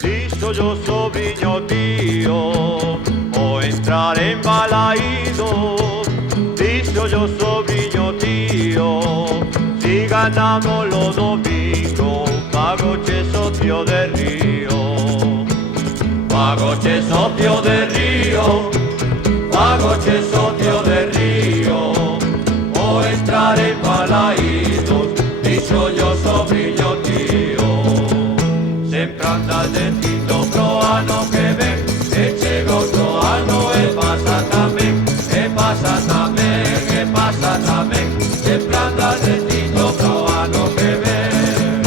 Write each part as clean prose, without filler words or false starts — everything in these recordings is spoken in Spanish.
Disso yo sobrinho tío, o entrar embalaído. Disso yo sobrinho tío, si ganamos los domingos, pago che socio de Río. Pago che socio de Río, pago che socio de Río, o entrar embalaído. Disso yo sobrinho tío, sempre anda dentro pro ano que ven, e chega outro ano e pasa tamén, e pasa tamén, e pasa tamén, sempre anda dentro pro ano que ven.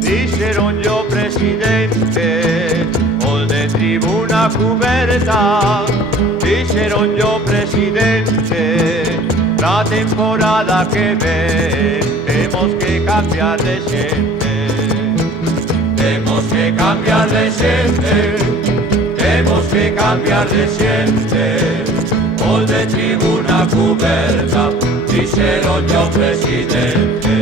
Dixeron yo presidente, o de tribuna cuberta, dixeron yo presidente, la temporada que ven, temos que cambiar de xente. Temos que cambiar de xente, temos que cambiar de xente. Os de tribuna cuberta, dixeron yo presidente.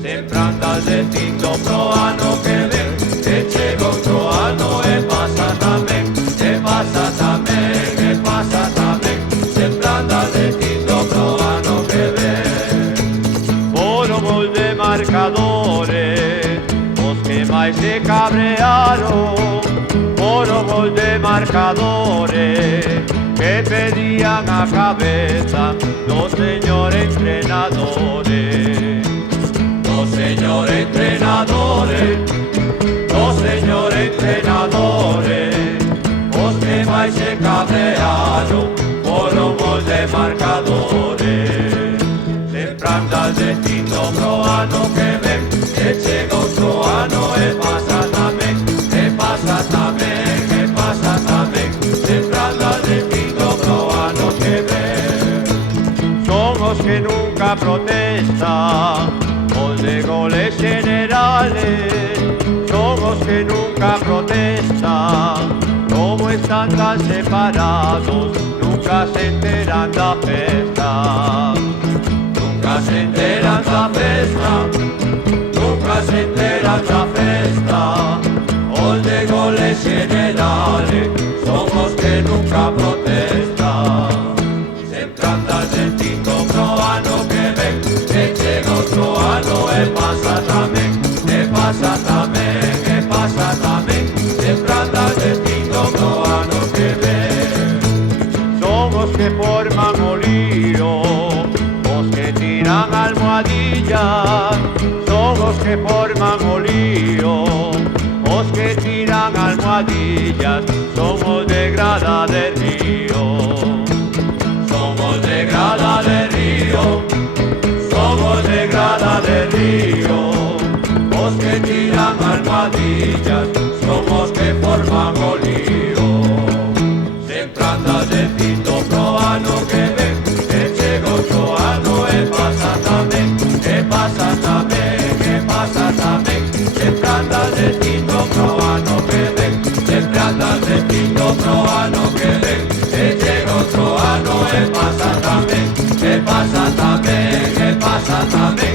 Sempre andas dicindo pro ano que ven, que chega outro ano e pasa tamén, e pasa tamén, e pasa tamén. Sempre andas dicindo pro ano que ven. Foron de marcadores que máis se cabrearon, foron os de marcadores que pedían a cabeza dos señores entrenadores. Dos señores entrenadores, dos señores entrenadores, os que máis se cabrearon foron os de marcadores. Sempre andas dicindo pro ano que ven, que chega outro ano e pasa tamén, e pasa tamén, e pasa tamén. Sempre andas dicindo pro ano que ven. Son os que nunca protestan, os de goles generales. Son os que nunca protestan, como están tan separados, nunca se enteran da festa. Nunca se enteran da festa, nunca se enteran da festa. Os de goles generales son os que nunca protestan. Sempre andas dicindo pro ano que ven, que chega outro ano e pasa tamén, e pasa tamén, e pasa tamén. Sempre andas dicindo pro ano que ven. Son os que forman o lío, os que tiran almohadillas, son os que forman o lío, os que tiran almohadillas, son os de Grada de Río. Somos de Grada de Río, somos de Grada de Río, os que tiran almohadillas, son os que forman o lío. Sempre andas dicindo pro ano que ven, que chega outro ano e pasa tamén, e pasa tamén, e pasa tamén. Sempre andas dicindo pro ano que ven, sempre andas dicindo pro ano que ven, e chega outro ano e pasa tamén, e pasa tamén, e pasa tamén.